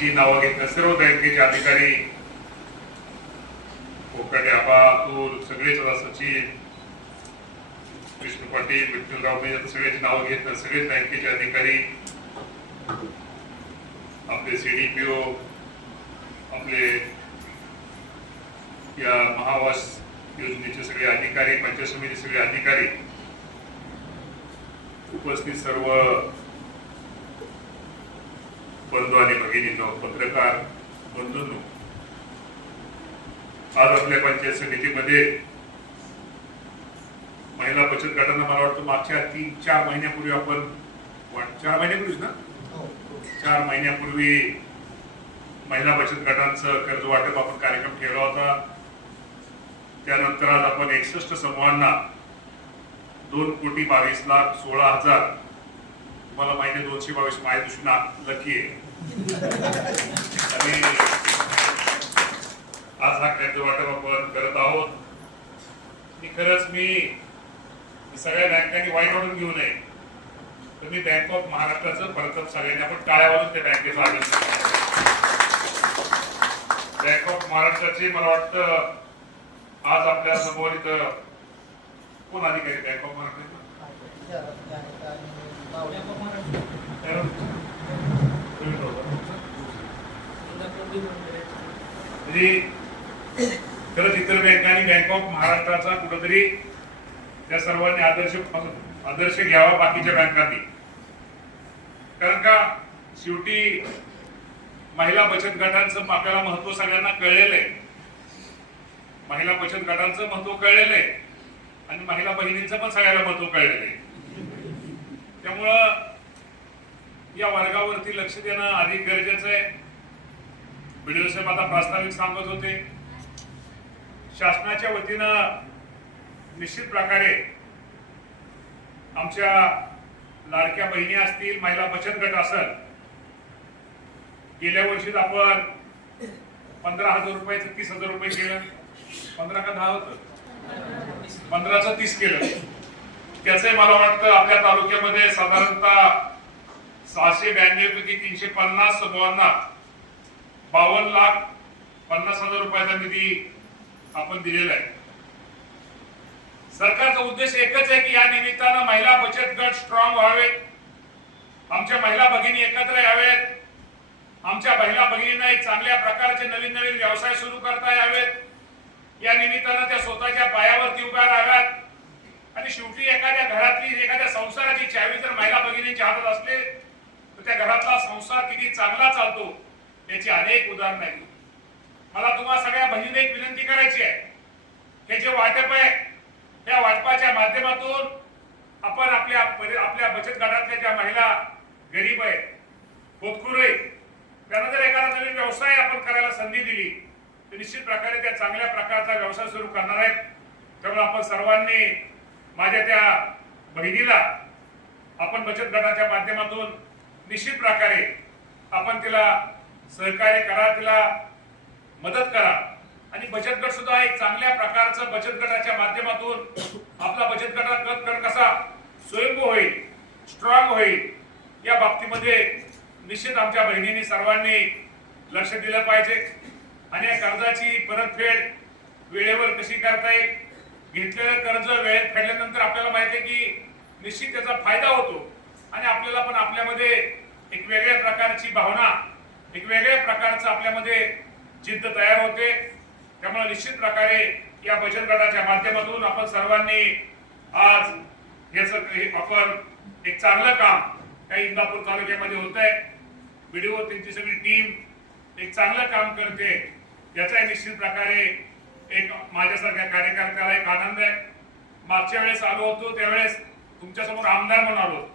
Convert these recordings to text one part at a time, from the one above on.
सर्व बँकेचे अधिकारी कोकाटे आबा अतुल सगळेच आता सचिन विष्णू पाटील विठ्ठलराव सगळ्याची नावं घेत सगळेच बँकेचे अधिकारी आपले सीडीपीओ आपले या महावास योजनेचे सगळे अधिकारी पंचायत समितीचे सगळे अधिकारी उपस्थित सर्व बंधू आणि भगिनींनो पत्रकार बंधूंनो आज आपल्या पंचायत समितीमध्ये महिला बचत गटांना मला वाटतं मागच्या तीन चार महिन्यापूर्वी आपण चार महिन्यापूर्वीच ना? चार महिन्यापूर्वी महिला बचत गटांचं कर्ज वाटप आपण कार्यक्रम ठेवला होता. त्यानंतर आज आपण एकसष्ट समूहांना दोन कोटी बावीस लाख सोळा हजार तुम्हाला माहिती दोनशे बावीस माझ्या दृष्टीनं लकी आहे. आणि आज हा कर्ज वाटप आपण करत आहोत. मी खरंच मी सगळ्या बँकांनी वाईट वाटून घेऊ नये. तर मी बँक ऑफ महाराष्ट्राचं प्रथम सगळ्यांनी आपण टाळ्यावरून त्या बँकेचं आदेश बँक ऑफ महाराष्ट्राचे मला वाटतं आज आपल्यासमोर इथं कोण अधिकारी बँक ऑफ महाराष्ट्र म्हणजे खरंच इतर बँकांनी बँक ऑफ महाराष्ट्राचा कुठंतरी त्या सर्वांनी आदर्श आदर्श घ्यावा बाकीच्या बँकांनी. कारण का शेवटी महिला बचत गटांचं आपल्याला महत्त्व सगळ्यांना कळलेलं आहे. महिला बचत गटांचं महत्त्व कळलेलं आहे. आणि महिला बहिणींचं पण सगळ्याला महत्त्व कळलेलं आहे त्यामुळं या वर्गावरती लक्ष देणं अधिक गरजेचं आहे. व्हिडिओ साहेब आता प्रास्ताविक सांगत होते. शासनाच्या वतीनं निश्चित प्रकारे आमच्या लाडक्या बहिणी असतील महिला बचत गट असेल गेल्या वर्षीच आपण पंधरा हजार रुपयाचं तीस हजार रुपये केलं. पंधरा का दहा होतं? पंधराचं तीस केलं. त्याचे मला वाटतं आपल्या तालुक्यामध्ये साधारणतः सहाशे ब्याण्णव पैकी तीनशे पन्नास समूहांना बावन्न लाख पन्नास हजार रुपयाचा निधी आपण दिलेला आहे. सरकारचा उद्देश एकच आहे की या निमित्तानं महिला बचत गट स्ट्रॉंग व्हावेत. आमच्या महिला भगिनी एकत्र यावेत. आमच्या महिला भगिनींना एक चांगल्या प्रकारचे नवीन नवीन व्यवसाय सुरू करता यावेत. या निमित्तानं त्या स्वतःच्या पायावरती उभ्या राहाव्यात आणि शेवटी एखाद्या घरातली एखाद्या संसाराची चावी जर महिला भगिनींच्या हातात असले तर त्या घरातला संसार किती चांगला चालतो याची अनेक उदाहरणं आहेत. मला तुम्हाला सगळ्या बहिणीने एक विनंती करायची आहे. हे जे वाटप आहे त्या वाटपाच्या माध्यमातून आपण आपल्या आपल्या बचत गटातल्या ज्या महिला गरीब आहेत होतकुर आहेत त्यांना जर एखादा नवीन व्यवसाय आपण करायला संधी दिली तर निश्चित प्रकारे त्या चांगल्या प्रकारचा व्यवसाय सुरू करणार आहेत. त्यामुळे आपण सर्वांनी माझ्या त्या बहिणीला आपण बचत गटाच्या माध्यमातून निश्चित प्रकारे आपण तिला सहकार्य करा तिला मदत करा. आणि बचत गट सुद्धा एक चांगल्या प्रकारचं बचत गटाच्या माध्यमातून आपला बचत गटात गट गट कसा स्वयंभू होईल स्ट्रॉंग होईल या बाबतीमध्ये निश्चित आमच्या बहिणींनी सर्वांनी लक्ष दिलं पाहिजे. आणि या कर्जाची परतफेड वेळेवर कशी करता येईल? घेतलेलं कर्ज वेळेत फेडल्यानंतर आपल्याला माहिती आहे की निश्चित त्याचा फायदा होतो. आणि आपल्याला पण आपल्यामध्ये एक वेगळ्या प्रकारची भावना एक वेगळ्या प्रकारचं आपल्यामध्ये जिद्द तयार होते. त्यामुळे निश्चित प्रकारे या बचत गटाच्या माध्यमातून आपण सर्वांनी आज याचं हे आपण एक चांगलं काम या इंदापूर तालुक्यामध्ये होत आहे व्हिडिओ त्यांची सगळी टीम एक चांगलं काम करते. याचा निश्चित प्रकारे एक माझ्यासारख्या कार्यकर्त्याला एक आनंद आहे. मागच्या वेळेस आलो होतो त्यावेळेस तुमच्यासमोर आमदार म्हणून आलो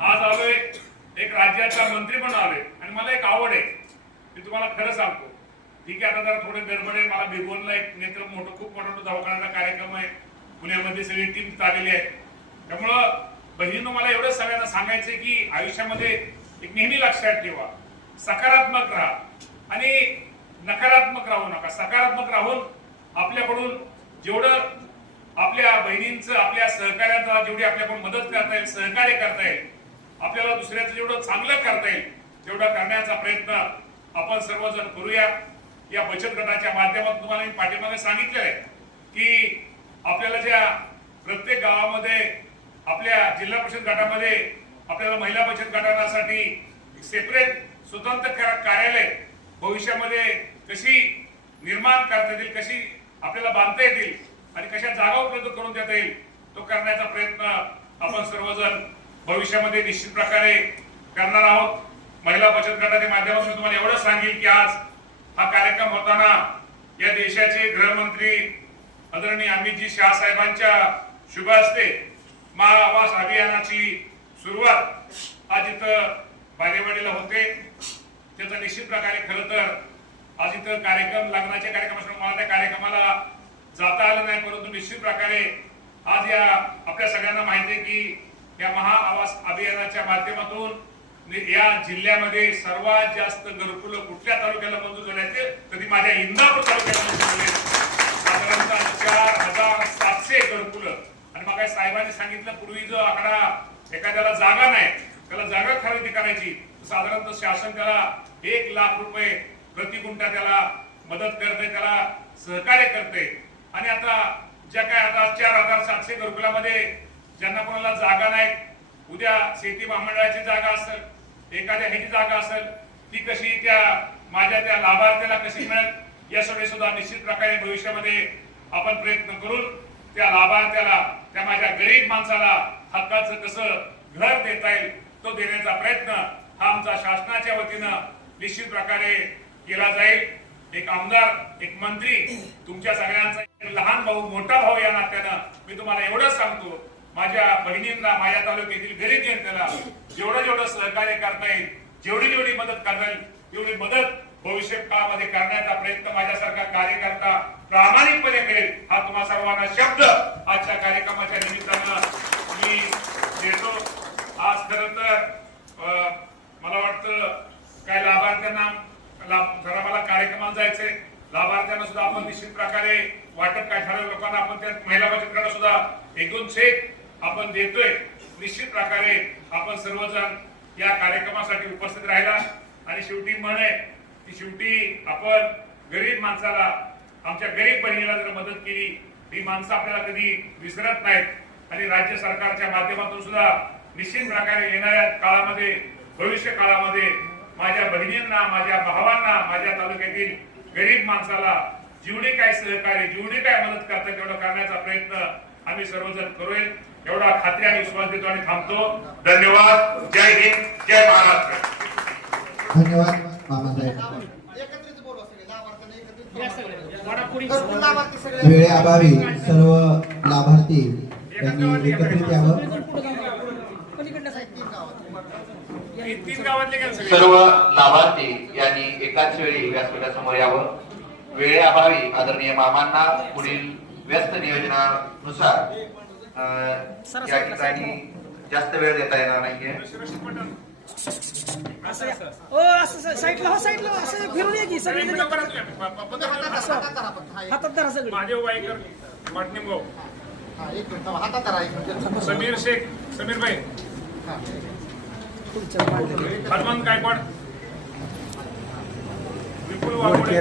आज आलोय. एक राज्याचा मंत्री पण आलोय आणि मला एक आवड आहे. मी तुम्हाला खरं सांगतो. ठीक आहे आता जरा थोडे गडबड आहे मला भिगवणला एक नेत्र मोठं खूप मोठा दवाखान्याचा कार्यक्रम आहे. पुण्यामध्ये सगळी टीम चाललेली आहे. त्यामुळं बहिणीनं मला एवढं सगळ्यांना सांगायचं की आयुष्यामध्ये एक नेहमी लक्षात ठेवा. सकारात्मक राहा. आणि नकारात्मक राहू नका. सकारात्मक राहून आपल्याकडून जेवढं आपल्या बहिणींचं आपल्या सहकार्याचा जेवढी आपल्याकडून मदत करता येईल सहकार्य करता येईल आपल्याला दुसऱ्याचं जेवढं चांगलं करता येईल तेवढा करण्याचा प्रयत्न आपण सर्वजण करूया. या बचत गटाच्या माध्यमातून तुम्हाला मी पाठीमागे सांगितलं आहे की आपल्याला ज्या प्रत्येक गावामध्ये आपल्या जिल्हा परिषद गटामध्ये आपल्याला महिला बचत गटासाठी सेपरेट स्वतंत्र कार्यालय भविष्यामध्ये कशी निर्माण करता येतील कशी आपल्याला बांधता येतील आणि कशा जागा उपलब्ध करून देता येईल तो करण्याचा प्रयत्न आपण सर्वजण भविष्यामध्ये निश्चित प्रकारे करणार आहोत. महिला बचत गटाच्या माध्यमातून मी तुम्हाला एवढं सांगेल की आज हा कार्यक्रम होताना या देशाचे गृहमंत्री आदरणीय अमितजी शाह साहेबांच्या शुभ हस्ते महाआवास अभियानाची सुरुवात आज इथं बागेवाडीला होते. त्याचा निश्चित प्रकारे खरं तर आज इथं कार्यक्रम लग्नाचे कार्यक्रम असल्यामुळे मला त्या कार्यक्रमाला जाता आलं नाही परंतु निश्चित प्रकारे आज या आपल्या सगळ्यांना माहिती आहे की या महाआवास अभियानाच्या माध्यमातून या जिल्ह्यामध्ये सर्वात जास्त घरकुलं कुठल्या तालुक्याला मंजूर झाल्याचे कधी माझ्या इंदापूर तालुक्याला मंजूर झाले साधारणतः चार हजार सातशे घरकुलं. आणि मग काय साहेबांनी सांगितलं पूर्वी जो आकडा एखाद्याला जागा नाही त्याला जागा खरेदी करायची साधारणतः शासन त्याला एक लाख रुपये प्रति गुंठा त्याला मदत करते त्याला सहकार्य करते. आणि आता ज्या काय आता चार हजार सातशे घरकुलामध्ये ज्यांना कोणाला जागा नाही उद्या शेती महामंडळाची जागा असेल एखाद्या ह्याची जागा असेल ती कशी त्या माझ्या त्या लाभार्थ्याला कशी मिळेल यासाठी सुद्धा निश्चित प्रकारे भविष्यामध्ये आपण प्रयत्न करून त्या लाभार्थ्याला त्या माझ्या गरीब माणसाला हक्काचं कसं घर देता येईल तो देण्याचा प्रयत्न हा आमचा शासनाच्या वतीनं निश्चित प्रकारे केला जाईल. एक आमदार एक मंत्री तुमच्या सगळ्यांचा एक लहान भाऊ मोठा भाऊ या नात्यानं मी तुम्हाला एवढंच सांगतो. माझ्या बहिणींना माझ्या तालुक्यातील गरीब जनतेला जेवढं जेवढं सहकार्य करता येईल जेवढी जेवढी मदत करता येईल तेवढी मदत भविष्य काळामध्ये करण्याचा प्रयत्न माझ्यासारखा कार्यकर्ता प्रामाणिकपणे करेल हा तुम्हा सर्वांना शब्द आजच्या कार्यक्रमाच्या निमित्तानं मी देतो आज खर तर अं, मला वाटतं काय लाभार्थ्यांना ला- जरा मला कार्यक्रमात जायचंय लाभार्थ्यांना सुद्धा आपण निश्चित प्रकारे वाटप काय ठरवलं लोकांना आपण त्या महिला बचत गटाला सुद्धा एक दोन चेक आपण देतोय निश्चित प्रकारे आपण सर्वजण या कार्यक्रमासाठी उपस्थित राहिला. आणि शेवटी म्हण आहे की शेवटी आपण गरीब माणसाला आमच्या गरीब बहिणीला जर मदत केली ही माणसं आपल्याला कधी विसरत नाहीत. आणि राज्य सरकारच्या माध्यमातून सुद्धा निश्चित प्रकारे येणाऱ्या काळामध्ये भविष्य काळामध्ये माझ्या बहिणींना माझ्या भावांना माझ्या तालुक्यातील गरीब माणसाला जेवढी काय सहकार्य जेवढी काय मदत करता तेवढं करण्याचा प्रयत्न आम्ही सर्वजण करूया. एवढा खात्री आणि विश्वास देतो आणि थांबतो. धन्यवाद. जय हिंद. जय महाराष्ट्र. धन्यवाद. वेळेअभावी सर्व लाभार्थी यांनी एकत्रित यावं. तीन गावात. हे तीन गावातले काय सगळे. सर्व लाभार्थी यांनी एकाच वेळी व्यासपीठासमोर यावं. वेळेअभावी आदरणीय मामांना पुढील व्यस्त नियोजनानुसार या ठिकाणी जास्त वेळ देता येणार नाहीये. ओ असं साईडला हो साईडला असं फिरून ये की सगळे हातात हातात धरा फक्त. हा, एक- हातात धरा सगळे. महादेव वाईकर पाटणिंगाव हा, एक मिनिट थांबा. हातात धरा एक मिनिट. समीर शेख समीर भाई. हा. हनुमान गायकवाड. विपुल वाघोडे.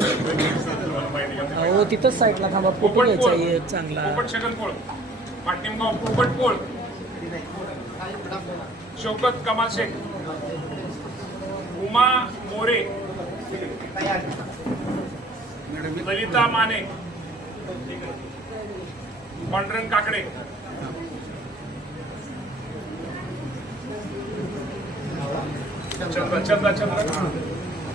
हो तिथंच साईडला थांबा फोटो घ्यायचा आहे चांगला. पोपट पोपट पोळ. शौकत कमाल शेख. उमा मोरे. ललिता माने. पांडुरंग काकडे. चंद्र चंद्र चंद्र.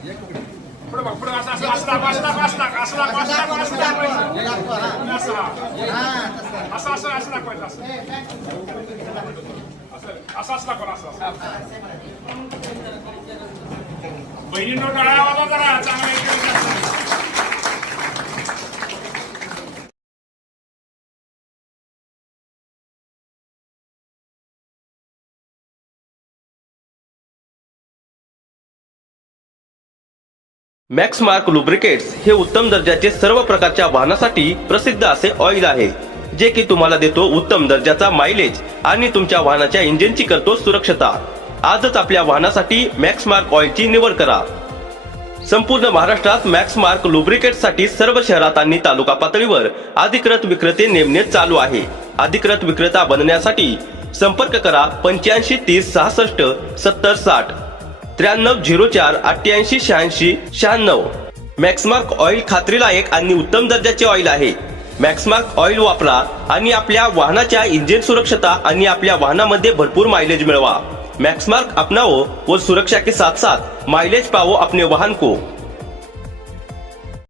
पुढे बघ पुढे असं असं असं दाखव असं दाखव असं दाखव असं दाखव असं दाखव असं दाखवायचं असं हा. असं असं असं दाखवायचं असं असं असं असं जरा मॅक्स मार्क लुब्रिकेट्स हे उत्तम दर्जाचे सर्व प्रकारच्या वाहनासाठी प्रसिद्ध असे ऑइल आहे जे की तुम्हाला देतो उत्तम दर्जाचा मायलेज आणि तुमच्या वाहनाच्या इंजिनची करतो सुरक्षता. आजच आपल्या वाहनासाठी मॅक्स मार्क ऑइलची निवड करा. संपूर्ण महाराष्ट्रात मॅक्स मार्क लुब्रिकेटसाठी सर्व शहरात आणि तालुका पातळीवर अधिकृत विक्रेते नेमणे चालू आहे. अधिकृत विक्रेता बनण्यासाठी संपर्क करा पंच्याऐंशी तीस सहासष्ट सत्तर साठ. त्र्याण्णव झिरो चार अठ्ठ्याऐंशी शहाऐंशी शहाण्णव. मॅक्समार्क ऑइल खात्रीलायक आणि उत्तम दर्जाचे ऑइल आहे. मॅक्समार्क ऑइल वापरा आणि आपल्या वाहनाच्या इंजिन सुरक्षता आणि आपल्या वाहनामध्ये भरपूर मायलेज मिळवा. मैक्समार्क अपनाओ और सुरक्षा के साथ साथ माइलेज पाओ अपने वाहन को.